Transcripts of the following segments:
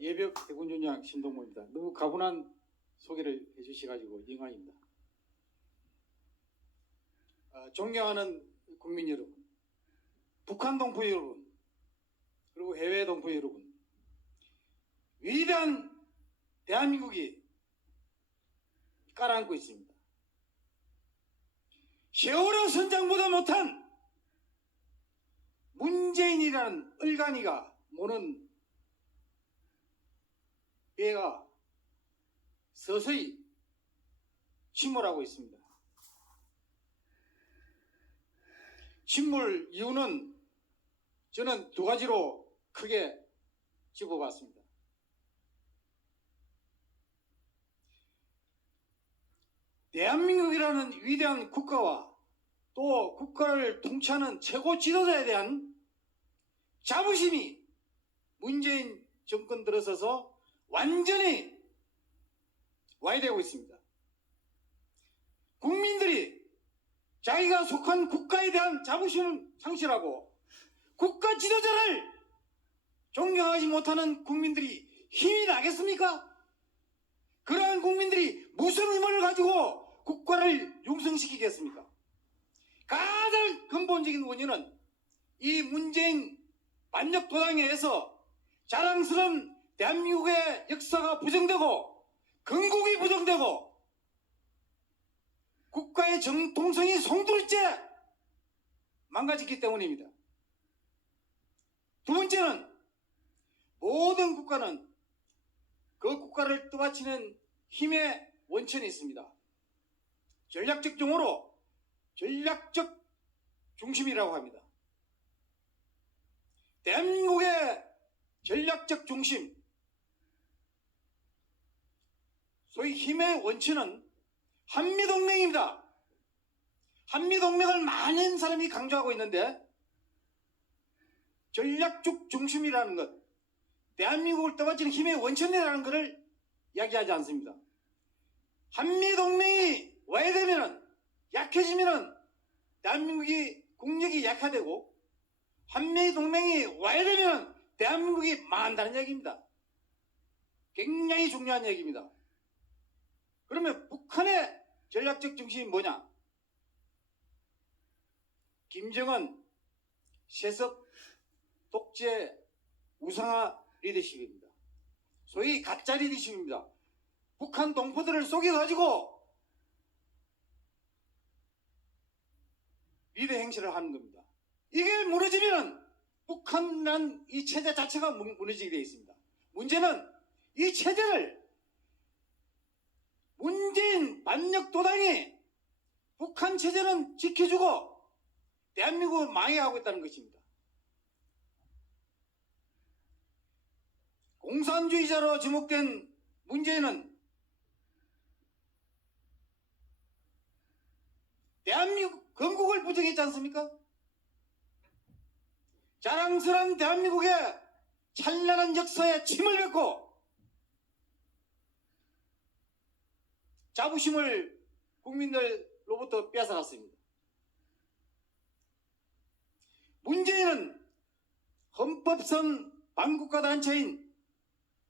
예비역 대군전장 신동모입니다. 너무 가분한 소개를 해주셔가지고 영광입니다. 존경하는 국민 여러분, 북한 동포 여러분, 그리고 해외 동포 여러분, 위대한 대한민국이 깔아앉고 있습니다. 세월호 선장보다 못한 문재인이라는 얼간이가 모는 배가 서서히 침몰하고 있습니다. 침몰 이유는 저는 두 가지로 크게 집어봤습니다. 대한민국이라는 위대한 국가와 또 국가를 통치하는 최고 지도자에 대한 자부심이 문재인 정권 들어서서 완전히 와해되고 있습니다. 국민들이 자기가 속한 국가에 대한 자부심을 상실하고 국가 지도자를 존경하지 못하는 국민들이 힘이 나겠습니까? 그러한 국민들이 무슨 힘을 가지고 국가를 융성시키겠습니까? 가장 근본적인 원인은 이 문재인 반역 도당에 의해서 자랑스러운 대한민국의 역사가 부정되고 건국이 부정되고 국가의 정통성이 송두리째 망가졌기 때문입니다. 두 번째는 모든 국가는 그 국가를 떠받치는 힘의 원천이 있습니다. 전략적 용어로 전략적 중심이라고 합니다. 대한민국의 전략적 중심, 소위 힘의 원천은 한미동맹입니다. 한미동맹을 많은 사람이 강조하고 있는데 전략적 중심이라는 것, 대한민국을 떠받치는 힘의 원천이라는 것을 이야기하지 않습니다. 한미동맹이 와해되면 약해지면 대한민국이 국력이 약화되고 한미동맹이 와해되면 대한민국이 망한다는 얘기입니다. 굉장히 중요한 얘기입니다. 그러면 북한의 전략적 중심이 뭐냐? 김정은, 세습, 독재, 우상화 리더십입니다. 소위 가짜 리더십입니다. 북한 동포들을 속여가지고 리더 행세를 하는 겁니다. 이게 무너지면 북한이라는 이 체제 자체가 무너지게 되어 있습니다. 문제는 이 체제를 문재인 반역 도당이 북한 체제는 지켜주고 대한민국을 망해하고 있다는 것입니다. 공산주의자로 지목된 문재인은 대한민국 건국을 부정했지 않습니까? 자랑스러운 대한민국의 찬란한 역사에 침을 뱉고 자부심을 국민들로부터 뺏어갔습니다. 문재인은 헌법선 반국가 단체인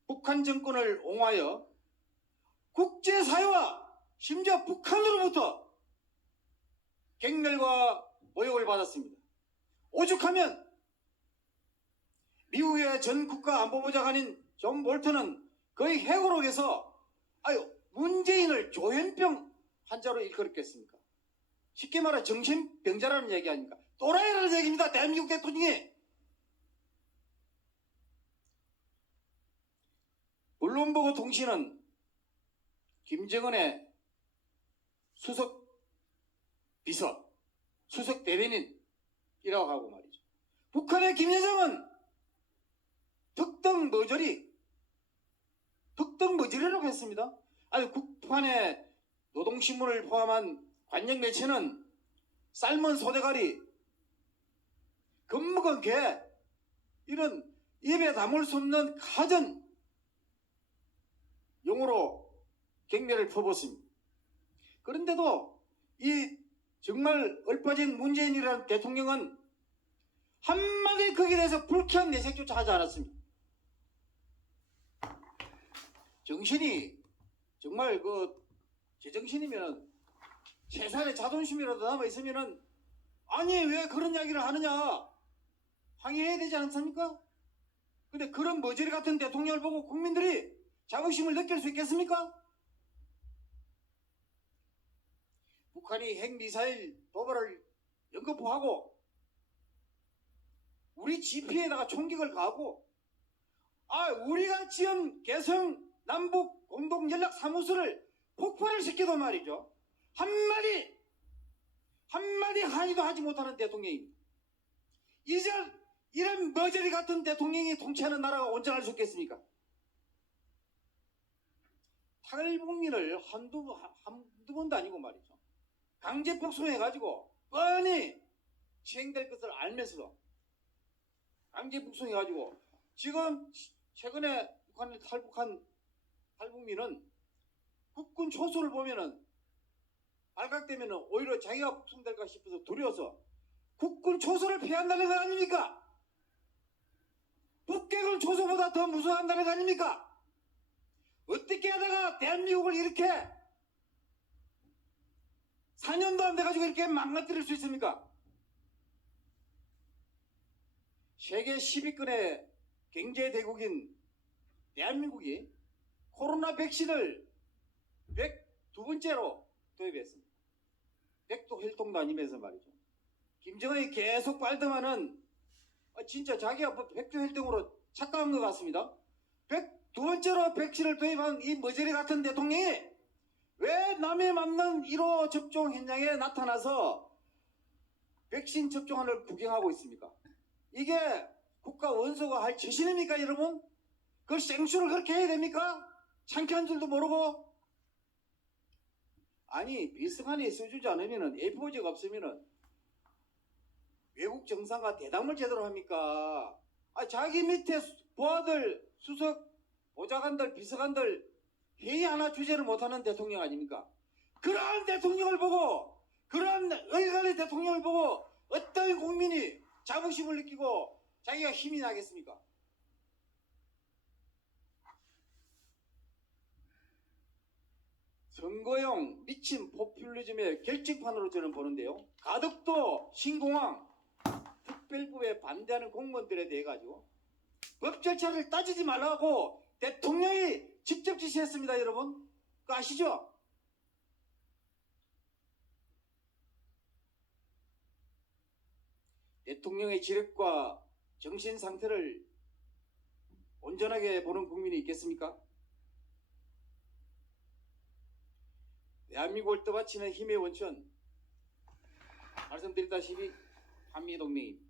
북한 정권을 옹호하여 국제사회와 심지어 북한으로부터 갱멸과 모욕을 받았습니다. 오죽하면 미국의 전 국가안보보좌관인 존 볼턴은 거의 회고록에서 문재인을 조현병 환자로 일컬었겠습니까? 쉽게 말해 정신병자라는 얘기 아닙니까? 또라이라는 얘기입니다. 대한민국 대통령이. 블룸버그 통신은 김정은의 수석 비서, 수석 대변인이라고 하고 말이죠. 북한의 김여정은 덕덕 머저리라고 했습니다. 아니, 북한의 노동신문을 포함한 관영 매체는 삶은 소대가리, 겁먹은 개, 이런 입에 담을 수 없는 가전 용어로 갱멸을 퍼붓습니다. 그런데도 이 정말 얼빠진 문재인이라는 대통령은 한마디 거기에 대해서 불쾌한 내색조차 하지 않았습니다. 정신이 정말 제정신이면 최소한의 자존심이라도 남아있으면은 아니 왜 그런 이야기를 하느냐 항의해야 되지 않습니까? 근데 그런 머저리 같은 대통령을 보고 국민들이 자부심을 느낄 수 있겠습니까? 북한이 핵미사일 도발을 연거푸하고 우리 GP에다가 총격을 가하고 우리가 지은 개성 남북 공동연락사무소를 폭발을 시켜도 말이죠. 한마디 항의도 하지 못하는 대통령입니다. 이제 이런 머저리 같은 대통령이 통치하는 나라가 온전할 수 있겠습니까? 탈북민을 한두 번도 아니고 말이죠. 강제 북송해가지고 뻔히 시행될 것을 알면서도 강제 북송해가지고 지금 최근에 북한을 탈북한 탈북민은 국군 초소를 보면은 발각되면은 오히려 자기가 북송될까 싶어서 두려워서 국군 초소를 피한다는 거 아닙니까? 북괴군 초소보다 더 무서워한다는 거 아닙니까? 어떻게 하다가 대한민국을 이렇게 4년도 안 돼가지고 이렇게 망가뜨릴 수 있습니까? 세계 10위권의 경제대국인 대한민국이 코로나 백신을 102번째로 도입했습니다. 백도 혈통도 아니면서 말이죠. 김정은이 계속 빨더만은 진짜 자기가 백도 혈통으로 착각한 것 같습니다. 102번째로 백신을 도입한 이 머저리 같은 대통령이 왜 남에 맞는 1호 접종 현장에 나타나서 백신 접종을 구경하고 있습니까? 이게 국가 원수가 할 짓입니까 여러분? 그걸 생수를 그렇게 해야 됩니까? 창피한 줄도 모르고. 아니 비서관이 써주지 않으면은 A4지가 없으면은 외국 정상과 대담을 제대로 합니까? 자기 밑에 부하들, 수석, 보좌관들, 비서관들 회의 하나 주제를 못하는 대통령 아닙니까? 그러한 대통령을 보고 그러한 의관의 대통령을 보고 어떤 국민이 자부심을 느끼고 자기가 힘이 나겠습니까? 선거용 미친 포퓰리즘의 결집판으로 저는 보는데요. 가덕도 신공항 특별법에 반대하는 공무원들에 대해 가지고 법 절차를 따지지 말라고 대통령이 직접 지시했습니다. 여러분 그거 아시죠? 대통령의 지력과 정신 상태를 온전하게 보는 국민이 있겠습니까? 대한민국을 떠받치는 힘의 원천 말씀드렸다시피 한미동맹입니다.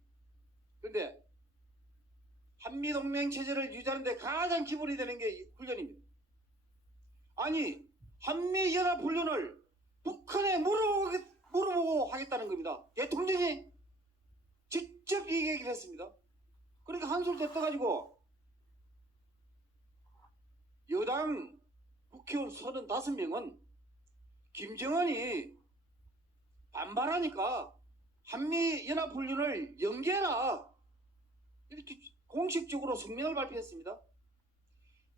그런데 한미동맹 체제를 유지하는 데 가장 기본이 되는 게 훈련입니다. 아니 한미연합훈련을 북한에 물어보고 하겠다는 겁니다. 대통령이 직접 이 얘기를 했습니다. 그러니까 한술 더 떠가지고 여당 국회의원 35명은 김정은이 반발하니까 한미연합훈련을 연기해라 이렇게 공식적으로 성명을 발표했습니다.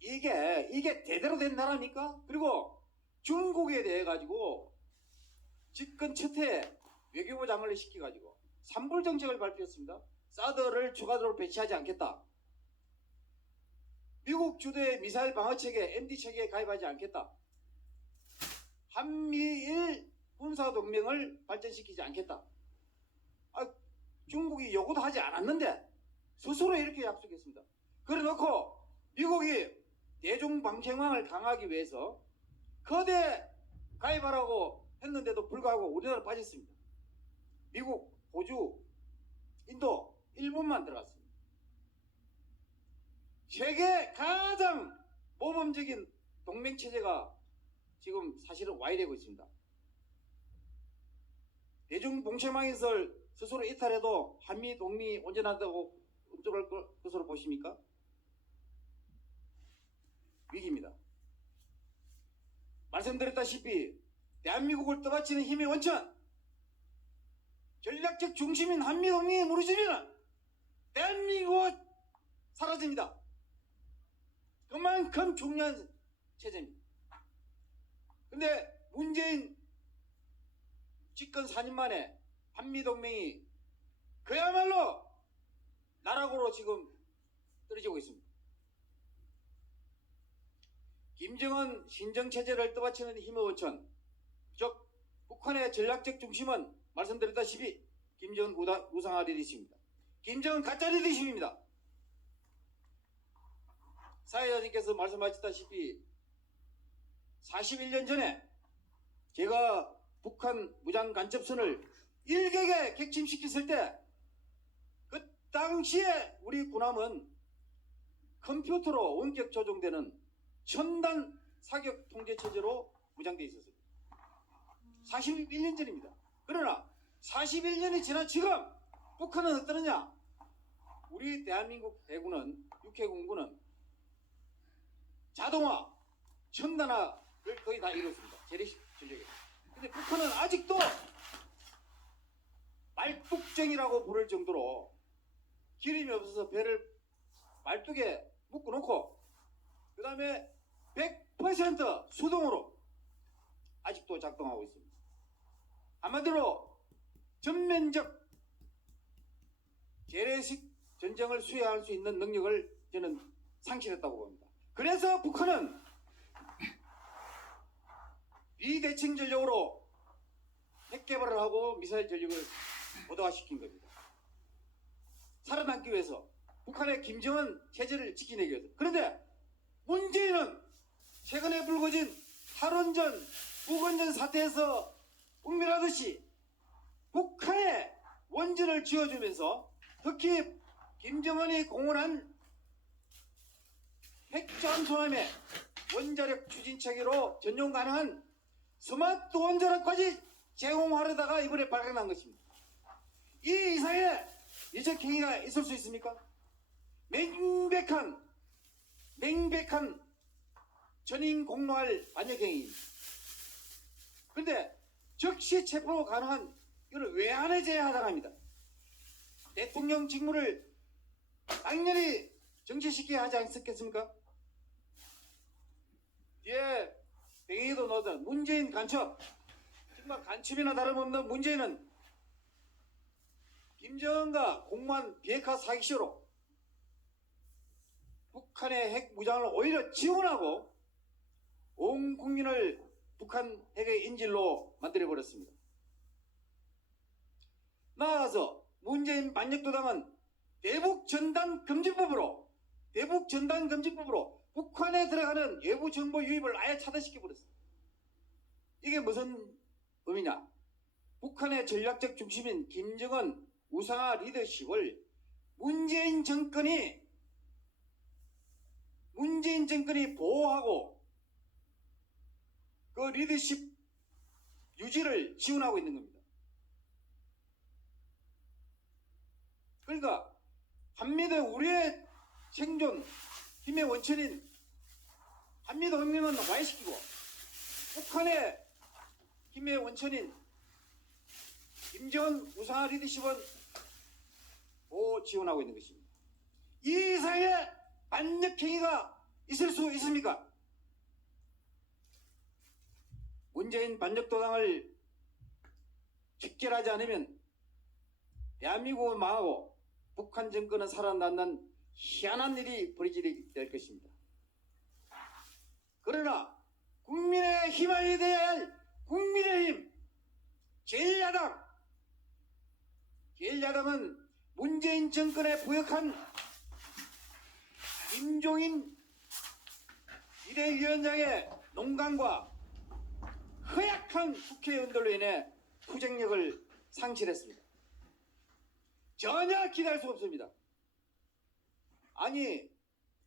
이게 제대로 된 나라입니까? 그리고 중국에 대해 가지고 집권 첫해 외교부장을 시켜가지고 산불 정책을 발표했습니다. 사드를 추가적으로 배치하지 않겠다. 미국 주도의 미사일 방어 체계 MD 체계에 가입하지 않겠다. 한미일 군사동맹을 발전시키지 않겠다. 중국이 요구도 하지 않았는데 스스로 이렇게 약속했습니다. 그래 놓고 미국이 대중방송망을 강화하기 위해서 거대 가입하라고 했는데도 불구하고 우리나라 빠졌습니다. 미국, 호주, 인도, 일본만 들어갔습니다. 세계 가장 모범적인 동맹체제가 지금 사실은 와해되고 있습니다. 대중봉쇄망에서 스스로 이탈해도 한미 동맹이 온전하다고 음쪽할 것으로 보십니까? 위기입니다. 말씀드렸다시피 대한민국을 떠받치는 힘의 원천 전략적 중심인 한미동맹이 무너지면 대한민국은 사라집니다. 그만큼 중요한 체제입니다. 근데 문재인 집권 4년 만에 한미동맹이 그야말로 나락으로 지금 떨어지고 있습니다. 김정은 신정체제를 떠받치는 힘의 원천, 즉 북한의 전략적 중심은 말씀드렸다시피 김정은 우상화 리더십입니다. 김정은 가짜 리더십입니다. 사회자님께서 말씀하셨다시피 41년 전에 제가 북한 무장 간첩선을 일격에 객침시켰을 때 그 당시에 우리 군함은 컴퓨터로 원격 조종되는 첨단 사격 통제 체제로 무장되어 있었습니다. 41년 전입니다. 그러나 41년이 지난 지금 북한은 어떠느냐? 우리 대한민국 해군은 육해공군은 자동화, 첨단화를 거의 다 이뤘습니다. 재래식 전력에. 근데 북한은 아직도 말뚝쟁이라고 부를 정도로 기름이 없어서 배를 말뚝에 묶어놓고 그 다음에 100% 수동으로 아직도 작동하고 있습니다. 한마디로 전면적 재래식 전쟁을 수행할 수 있는 능력을 저는 상실했다고 봅니다. 그래서 북한은 비대칭 전력으로 핵 개발을 하고 미사일 전력을 고도화시킨 겁니다. 살아남기 위해서 북한의 김정은 체제를 지키내기 위해서. 그런데 문재인은 최근에 불거진 탈원전, 북원전 사태에서 국민하듯이 북한에 원전을 지어주면서 특히 김정은이 공언한 핵잠수함의 원자력 추진 체계로 전용 가능한 스마트 원자력까지 제공하려다가 이번에 발각난 것입니다. 이 이상의 예적 행위가 있을 수 있습니까? 맹백한 전인 공로할 반역 행위입니다. 그런데 즉시 체포 가능한 이거는 외환의 제에 해당합니다. 대통령 직무를 당연히 정지시켜야 하지 않겠습니까? 뒤에 뱅이도 넣었던 문재인 간첩, 정말 간첩이나 다름없는 문재인은 김정은과 공무원 비핵화 사기쇼로 북한의 핵 무장을 오히려 지원하고 온 국민을 북한 핵의 인질로 만들어버렸습니다. 나아가서 문재인 반역도당은 대북전단금지법으로 북한에 들어가는 외부 정보 유입을 아예 차단시켜버렸습니다. 이게 무슨 의미냐? 북한의 전략적 중심인 김정은 우상화 리더십을 문재인 정권이 보호하고 그 리더십 유지를 지원하고 있는 겁니다. 그러니까 한미도 우리의 생존 힘의 원천인 한미동맹은 와해시키고 북한의 힘의 원천인 김정은 우상화 리더십은 보호 지원하고 있는 것입니다. 이 이상의 반역행위가 있을 수 있습니까? 문재인 반역도당을 직결하지 않으면 대한민국은 망하고 북한 정권은 살아남는 희한한 일이 벌어지게 될 것입니다. 그러나 국민의 힘을 대해야 할 국민의힘 제1야당은 문재인 정권에 부역한 김종인 비대위원장의 농간과 허약한 국회의원들로 인해 투쟁력을 상실했습니다. 전혀 기대할 수 없습니다. 아니,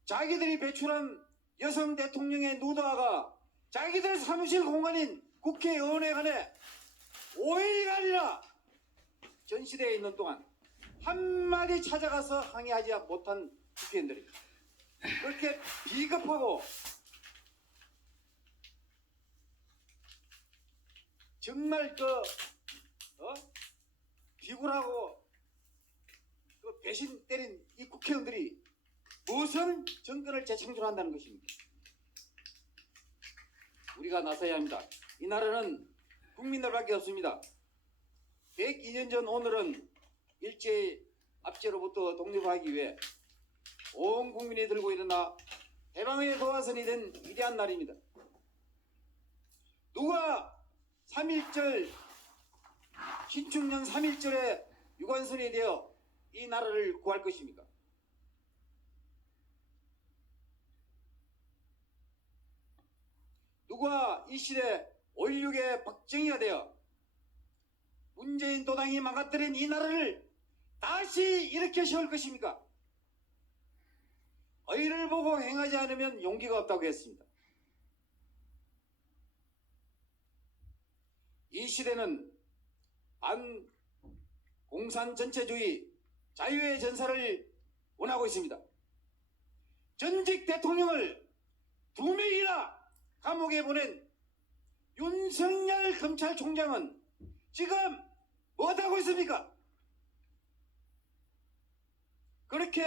자기들이 배출한 여성 대통령의 누드화가 자기들 사무실 공간인 국회의원회관에 5일간이나 전시되어 있는 동안 한마디 찾아가서 항의하지 못한 국회의원들입니다. 그렇게 비겁하고 정말 비굴하고 배신 때린 이 국회의원들이 무슨 정권을 재창출한다는 것입니까? 우리가 나서야 합니다. 이 나라는 국민들밖에 없습니다. 102년 전 오늘은 일제 압제로부터 독립하기 위해 온 국민이 들고 일어나 해방의 도화선이 된 위대한 날입니다. 누가 3.1절 신축년 3.1절에 유관순이 되어 이 나라를 구할 것입니까? 누가 이 시대 5.16의 박정희가 되어 문재인 도당이 망가뜨린 이 나라를 다시 일으켜 세울 것입니까? 의를 보고 행하지 않으면 용기가 없다고 했습니다. 이 시대는 반공산 전체주의 자유의 전사를 원하고 있습니다. 전직 대통령을 2명이나 감옥에 보낸 윤석열 검찰총장은 지금 뭐하고 있습니까? 그렇게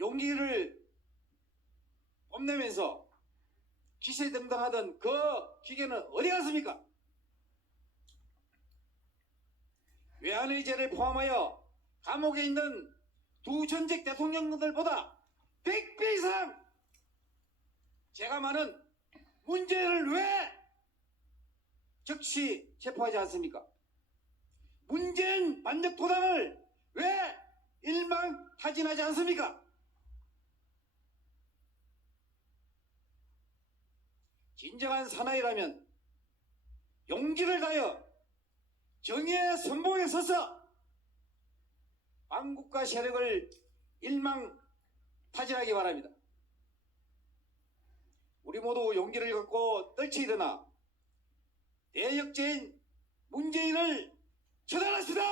용기를 뽐내면서 기세등등하던 그 기계는 어디 갔습니까? 외환의 죄를 포함하여 감옥에 있는 두 전직 대통령들보다 100배 이상 죄가 많은 문재인을 왜 즉시 체포하지 않습니까? 문재인 반역 도당을 왜 일망타진하지 않습니까? 진정한 사나이라면 용기를 다하여 정의의 선봉에 서서 반국가 세력을 일망타진하기 바랍니다. 우리 모두 용기를 갖고 떨치 일어나 대역죄인 문재인을 처단합시다!